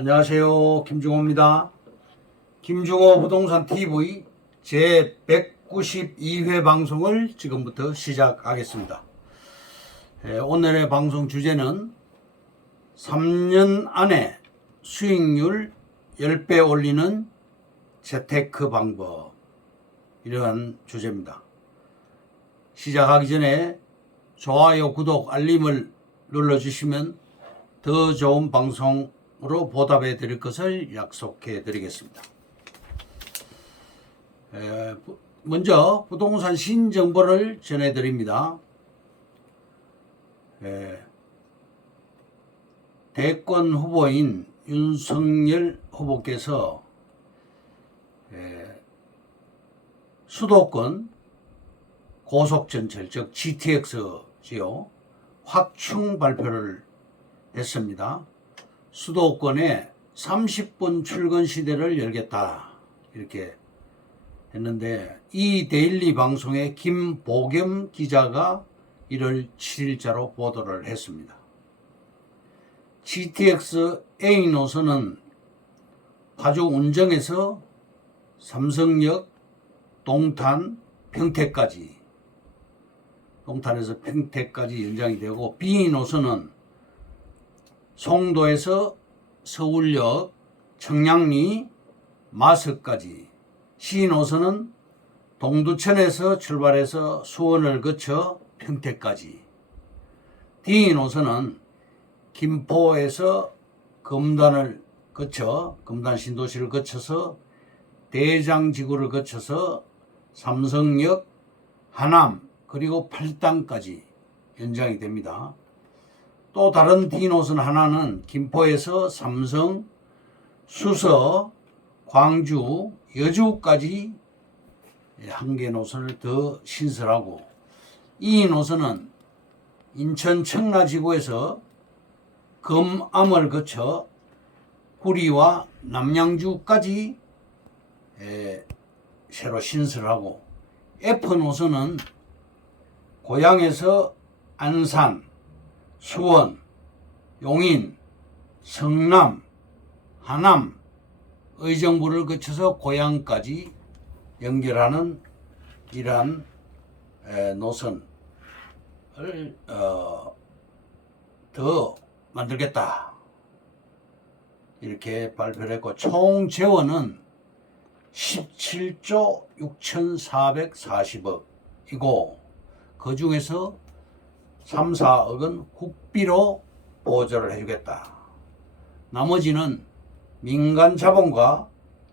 안녕하세요. 김중호입니다. 김중호 부동산 TV 제 192회 방송을 지금부터 시작하겠습니다. 오늘의 방송 주제는 3년 안에 수익률 10배 올리는 재테크 방법, 이러한 주제입니다. 시작하기 전에 좋아요, 구독, 알림을 눌러주시면 더 좋은 방송으로 보답해 드릴 것을 약속해 드리겠습니다. 먼저 부동산 신정보를 전해 드립니다. 대권 후보인 윤석열 후보께서 수도권 고속전철, 즉 GTX지요, 확충 발표를 했습니다. 수도권에 30분 출근 시대를 열겠다, 이렇게 했는데, 이 데일리 방송의 김보겸 기자가 1월 7일자로 보도를 했습니다. GTX A 노선은 파주 운정에서 삼성역, 동탄, 평택까지, 동탄에서 평택까지 연장이 되고, B 노선은 송도에서 서울역, 청량리, 마석까지, C 노선은 동두천에서 출발해서 수원을 거쳐 평택까지, D 노선은 김포에서 금단을 거쳐, 금단 신도시를 거쳐서 대장지구를 거쳐서 삼성역, 하남, 그리고 팔당까지 연장이 됩니다. 또 다른 D 노선 하나는 김포에서 삼성, 수서, 광주, 여주까지 한 개 노선을 더 신설하고, 이 노선은 인천 청라지구에서 금암을 거쳐 구리와 남양주까지 새로 신설하고, F 노선은 고양에서 안산, 수원, 용인, 성남, 하남, 의정부를 거쳐서 고양까지 연결하는 이러한 노선을 더 만들겠다, 이렇게 발표를 했고, 총 재원은 17조 6,440억이고 그 중에서 3, 4억은 국비로 보조를 해주겠다. 나머지는 민간 자본과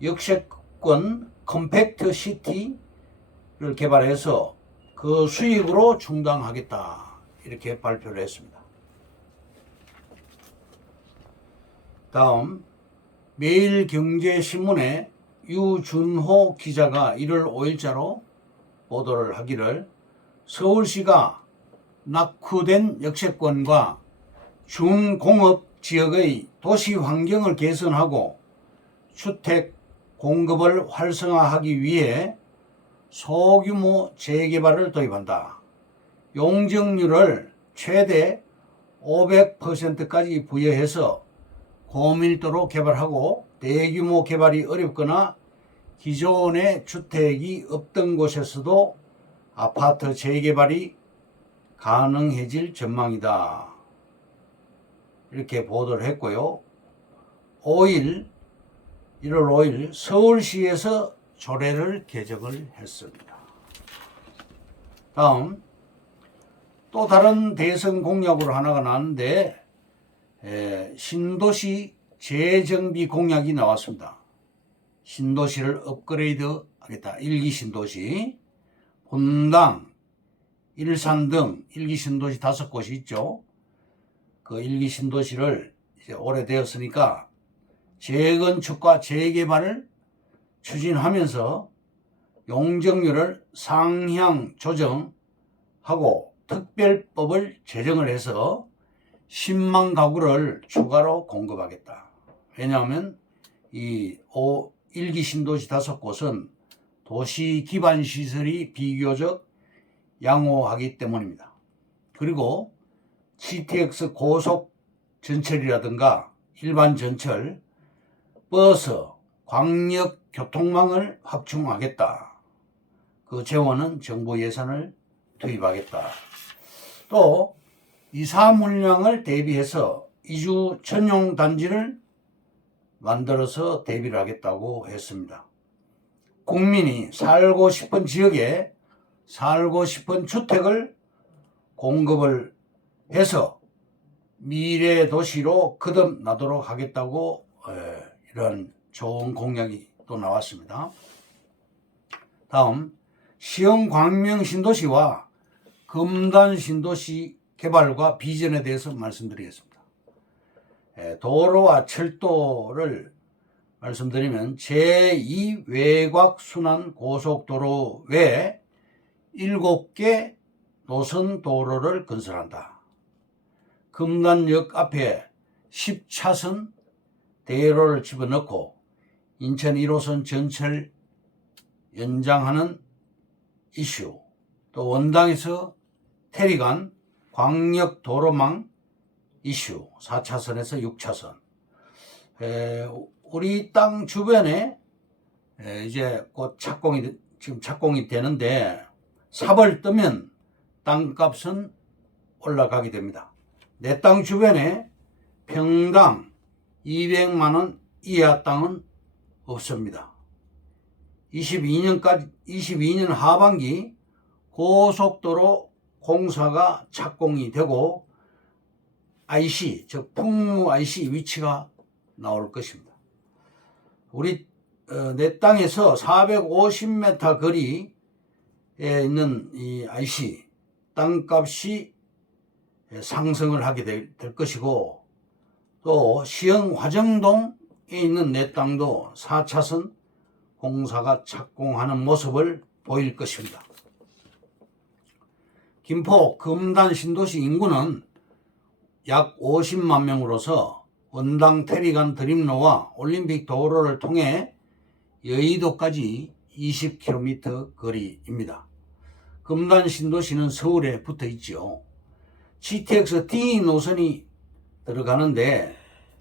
역세권 컴팩트 시티를 개발해서 그 수익으로 충당하겠다, 이렇게 발표를 했습니다. 다음, 매일경제신문에 유준호 기자가 1월 5일자로 보도를 하기를, 서울시가 낙후된 역세권과 중공업 지역의 도시 환경을 개선하고 주택 공급을 활성화하기 위해 소규모 재개발을 도입한다. 용적률을 최대 500%까지 부여해서 고밀도로 개발하고, 대규모 개발이 어렵거나 기존의 주택이 없던 곳에서도 아파트 재개발이 가능해질 전망이다, 이렇게 보도를 했고요. 1월 5일 서울시에서 조례를 개정을 했습니다. 다음, 또 다른 대선 공약으로 하나가 나왔는데, 신도시 재정비 공약이 나왔습니다. 신도시를 업그레이드 하겠다. 1기 신도시, 분당, 일산 등 1기 신도시 5곳이 있죠. 그 1기 신도시를 이제 오래되었으니까 재건축과 재개발을 추진하면서 용적률을 상향 조정하고 특별법을 제정을 해서 10만 가구를 추가로 공급하겠다. 왜냐하면 이 1기 신도시 5곳은 도시 기반 시설이 비교적 양호하기 때문입니다. 그리고 GTX 고속 전철이라든가 일반 전철, 버스, 광역 교통망을 확충하겠다. 그 재원은 정부 예산을 투입하겠다. 또 이사 물량을 대비해서 이주 전용 단지를 만들어서 대비를 하겠다고 했습니다. 국민이 살고 싶은 지역에 살고 싶은 주택을 공급을 해서 미래 도시로 거듭나도록 하겠다고 이런 좋은 공약이 또 나왔습니다. 다음 시흥 광명 신도시와 금단 신도시 개발과 비전에 대해서 말씀드리겠습니다. 도로와 철도를 말씀드리면 제2 외곽순환 고속도로 외에 7개 노선 도로를 건설한다. 금단역 앞에 10차선 대로를 집어넣고 인천 1호선 전철 연장하는 이슈, 또 원당에서 태리간 광역도로망 이슈 4차선에서 6차선. 우리 땅 주변에 이제 곧 지금 착공이 되는데 삽을 뜨면 땅값은 올라가게 됩니다. 내 땅 주변에 평당 200만 원 이하 땅은 없습니다. 22년 하반기 고속도로 공사가 착공이 되고 IC, 즉 풍무 IC 위치가 나올 것입니다. 우리 내 땅에서 450m 거리에 있는 이 IC 땅값이 상승을 하게 될 것이고, 또 시흥 화정동에 있는 내 땅도 4차선 공사가 착공하는 모습을 보일 것입니다. 김포 금단 신도시 인구는 약 50만 명으로서 원당 태리간 드림로와 올림픽 도로를 통해 여의도까지 20km 거리입니다. 금단 신도시는 서울에 붙어 있죠. GTX D 노선이 들어가는데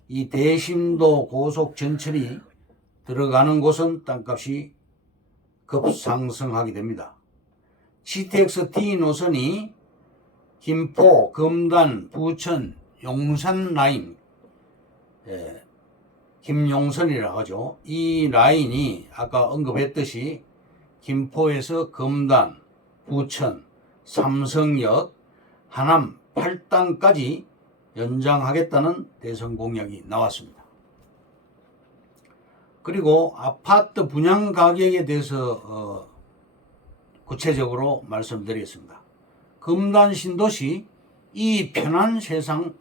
이 대심도 고속 전철이 들어가는 곳은 땅값이 급상승하게 됩니다. GTX D 노선이 김포, 금단, 부천, 용산 라인, 김용선이라고 하죠. 이 라인이 아까 언급했듯이 김포에서 금단, 부천, 삼성역, 하남 8단까지 연장하겠다는 대선 공약이 나왔습니다. 그리고 아파트 분양 가격에 대해서 구체적으로 말씀드리겠습니다. 금단 신도시 이 편한 세상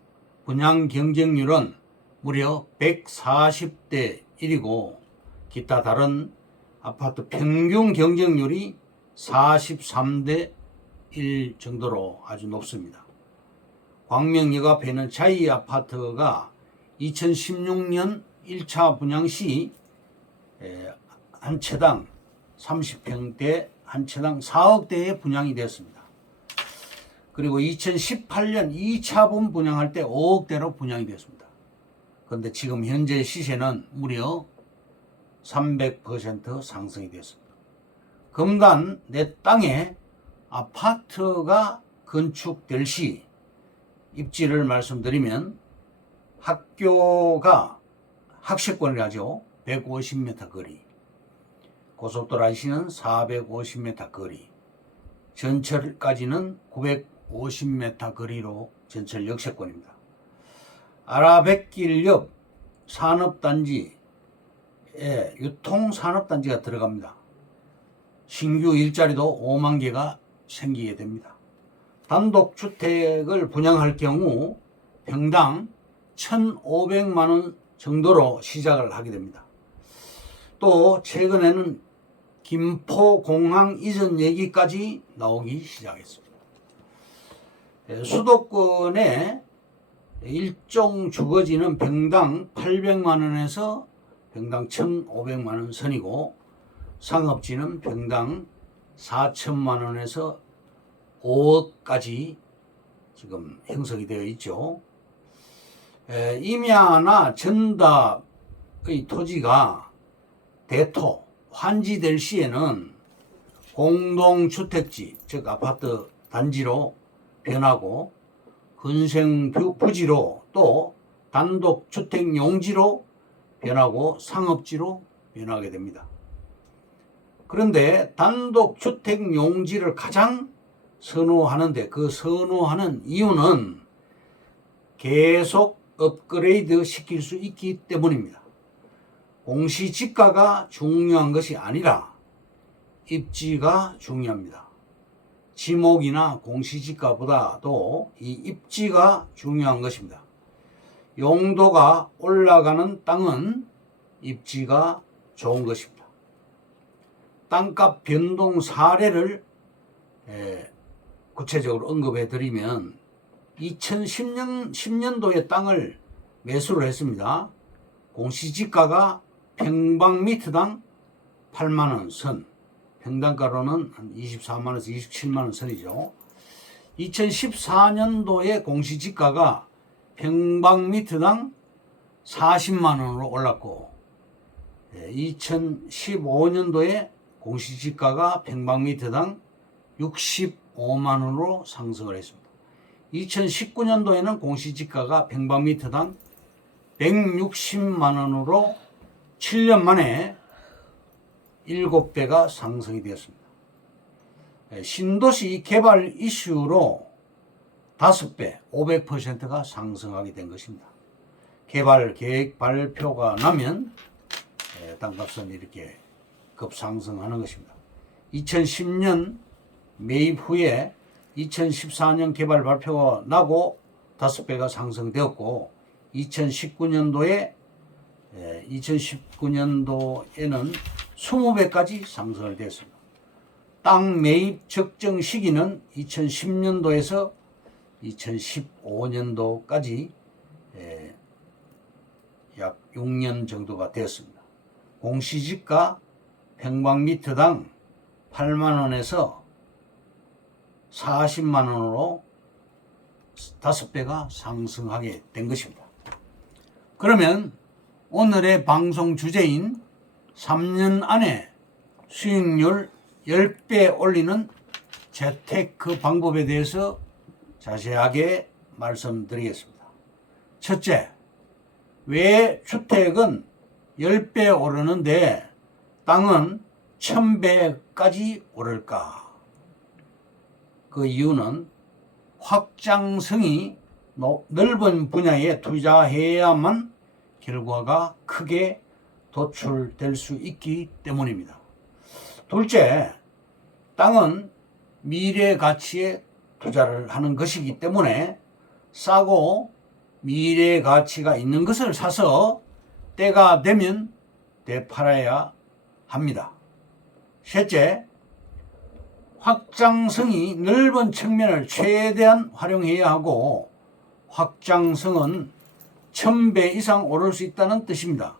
분양 경쟁률은 무려 140대 1이고 기타 다른 아파트 평균 경쟁률이 43대 1 정도로 아주 높습니다. 광명역 앞에 있는 자이 아파트가 2016년 1차 분양 시 한 채당 30평대 한 채당 4억대에 분양이 되었습니다. 그리고 2018년 2차분 분양할 때 5억대로 분양이 되었습니다. 그런데 지금 현재 시세는 무려 300% 상승이 되었습니다. 금단 내 땅에 아파트가 건축될 시 입지를 말씀드리면 학교가 학식권을 가지고 150m 거리, 고속도로 IC는 450m 거리, 전철까지는 950m 거리로 전철 역세권입니다. 아라뱃길 옆 산업단지에 유통산업단지가 들어갑니다. 신규 일자리도 5만 개가 생기게 됩니다. 단독주택을 분양할 경우 평당 1,500만 원 정도로 시작을 하게 됩니다. 또 최근에는 김포공항 이전 얘기까지 나오기 시작했습니다. 수도권의 일종 주거지는 평당 800만 원에서 평당 1,500만 원 선이고, 상업지는 평당 4천만 원에서 5억까지 지금 형성이 되어 있죠. 임야나 전답 토지가 대토, 환지될 시에는 공동주택지, 즉 아파트 단지로 변하고 근생 부지로 또 단독주택 용지로 변하고 상업지로 변하게 됩니다. 그런데 단독주택 용지를 가장 선호하는데 그 선호하는 이유는 계속 업그레이드 시킬 수 있기 때문입니다. 공시지가가 중요한 것이 아니라 입지가 중요합니다. 지목이나 공시지가보다도 이 입지가 중요한 것입니다. 용도가 올라가는 땅은 입지가 좋은 것입니다. 땅값 변동 사례를 구체적으로 언급해 드리면 2010년도에 땅을 매수를 했습니다. 공시지가가 평방미터당 8만원 선, 평당가로는 한 24만원에서 27만원 선이죠. 2014년도에 공시지가가 평방미터당 40만원으로 올랐고 2015년도에 공시지가가 평방미터당 65만원으로 상승을 했습니다. 2019년도에는 공시지가가 평방미터당 160만원으로 7년 만에 7배가 상승이 되었습니다. 신도시 개발 이슈로 5배, 500%가 상승하게 된 것입니다. 개발 계획 발표가 나면 땅값은 이렇게 급상승하는 것입니다. 2010년 매입 후에 2014년 개발 발표가 나고 5배가 상승되었고 2019년도에는 20배까지 상승을 되었습니다. 땅 매입 적정 시기는 2010년도에서 2015년도까지 약 6년 정도가 되었습니다. 공시지가 평방미터당 8만원에서 40만원으로 5배가 상승하게 된 것입니다. 그러면 오늘의 방송 주제인 3년 안에 수익률 10배 올리는 재테크 방법에 대해서 자세하게 말씀드리겠습니다. 첫째, 왜 주택은 10배 오르는데 땅은 1000배까지 오를까? 그 이유는 확장성이 넓은 분야에 투자해야만 결과가 크게 도출될 수 있기 때문입니다. 둘째, 땅은 미래 가치에 투자를 하는 것이기 때문에 싸고 미래 가치가 있는 것을 사서 때가 되면 되팔아야 합니다. 셋째, 확장성이 넓은 측면을 최대한 활용해야 하고 확장성은 1000배 이상 오를 수 있다는 뜻입니다.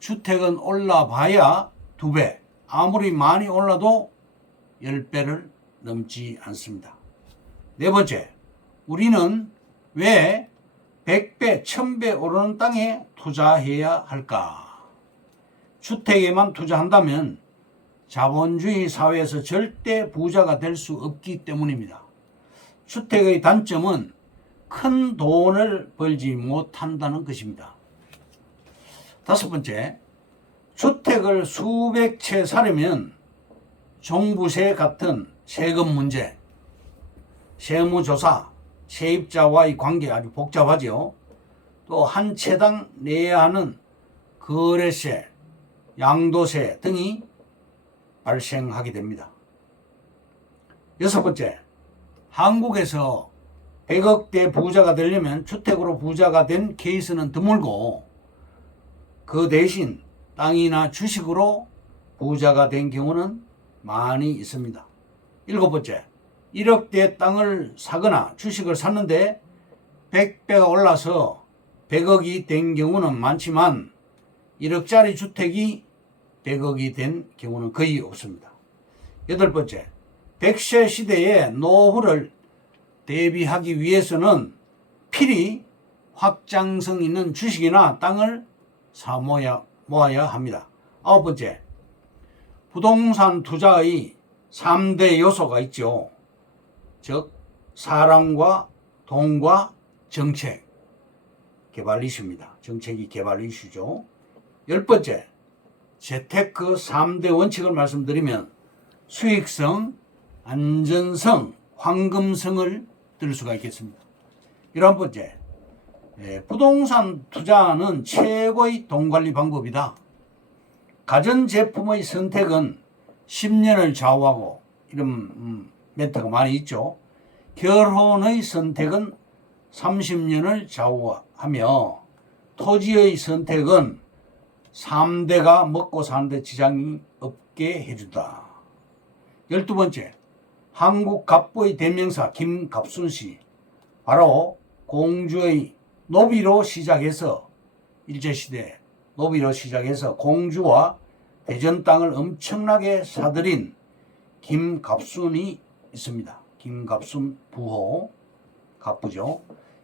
주택은 올라봐야 2배, 아무리 많이 올라도 10배를 넘지 않습니다. 네 번째, 우리는 왜 100배, 1000배 오르는 땅에 투자해야 할까? 주택에만 투자한다면 자본주의 사회에서 절대 부자가 될 수 없기 때문입니다. 주택의 단점은 큰 돈을 벌지 못한다는 것입니다. 다섯 번째, 주택을 수백 채 사려면 종부세 같은 세금 문제, 세무조사, 세입자와의 관계 아주 복잡하죠. 또 한 채당 내야 하는 거래세, 양도세 등이 발생하게 됩니다. 여섯 번째, 한국에서 100억대 부자가 되려면 주택으로 부자가 된 케이스는 드물고 그 대신 땅이나 주식으로 부자가 된 경우는 많이 있습니다. 일곱 번째, 1억대 땅을 사거나 주식을 샀는데 100배가 올라서 100억이 된 경우는 많지만 1억짜리 주택이 100억이 된 경우는 거의 없습니다. 여덟 번째, 100세 시대의 노후를 대비하기 위해서는 필히 확장성 있는 주식이나 땅을 사모야 모아야 합니다. 9번째, 부동산 투자의 3대 요소가 있죠. 즉 사람과 돈과 정책, 개발 이슈입니다. 정책이 개발 이슈죠. 10번째, 재테크 3대 원칙을 말씀드리면 수익성, 안전성, 황금성을 들 수가 있겠습니다. 11번째, 부동산 투자는 최고의 돈관리 방법이다. 가전제품의 선택은 10년을 좌우하고, 이런 멘트가 많이 있죠. 결혼의 선택은 30년을 좌우하며 토지의 선택은 3대가 먹고 사는데 지장이 없게 해준다. 12번째, 한국 갑부의 대명사 김갑순씨, 바로 공주의 노비로 시작해서 일제시대 노비로 시작해서 공주와 대전 땅을 엄청나게 사들인 김갑순이 있습니다. 김갑순 부호, 갑부죠.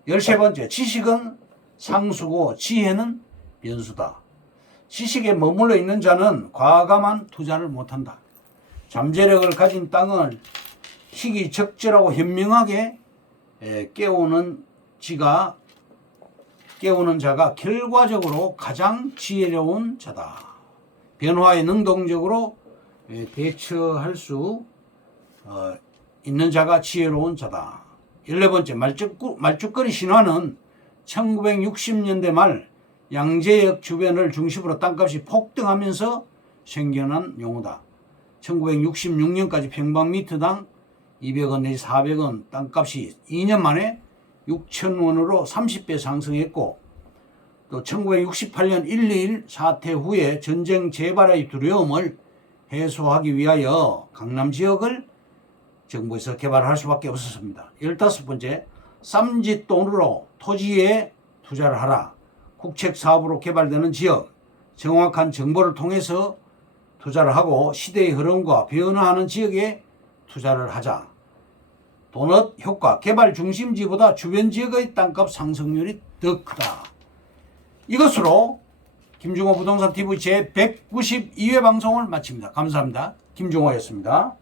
13번째, 지식은 상수고 지혜는 변수다. 지식에 머물러 있는 자는 과감한 투자를 못한다. 잠재력을 가진 땅을 시기적절하고 현명하게 깨우는 자가 결과적으로 가장 지혜로운 자다. 변화에 능동적으로 대처할 수 있는 자가 지혜로운 자다. 14번째, 말죽거리 신화는 1960년대 말 양재역 주변을 중심으로 땅값이 폭등하면서 생겨난 용어다. 1966년까지 평방미터당 200원 내지 400원 땅값이 2년 만에 6,000원으로 30배 상승했고, 또 1968년 1.2.1 사태 후에 전쟁 재발의 두려움을 해소하기 위하여 강남 지역을 정부에서 개발할 수밖에 없었습니다. 15번째, 쌈짓돈으로 토지에 투자를 하라. 국책 사업으로 개발되는 지역, 정확한 정보를 통해서 투자를 하고 시대의 흐름과 변화하는 지역에 투자를 하자. 도넛 효과, 개발 중심지보다 주변 지역의 땅값 상승률이 더 크다. 이것으로 김종호 부동산 TV 제 192회 방송을 마칩니다. 감사합니다. 김종호였습니다.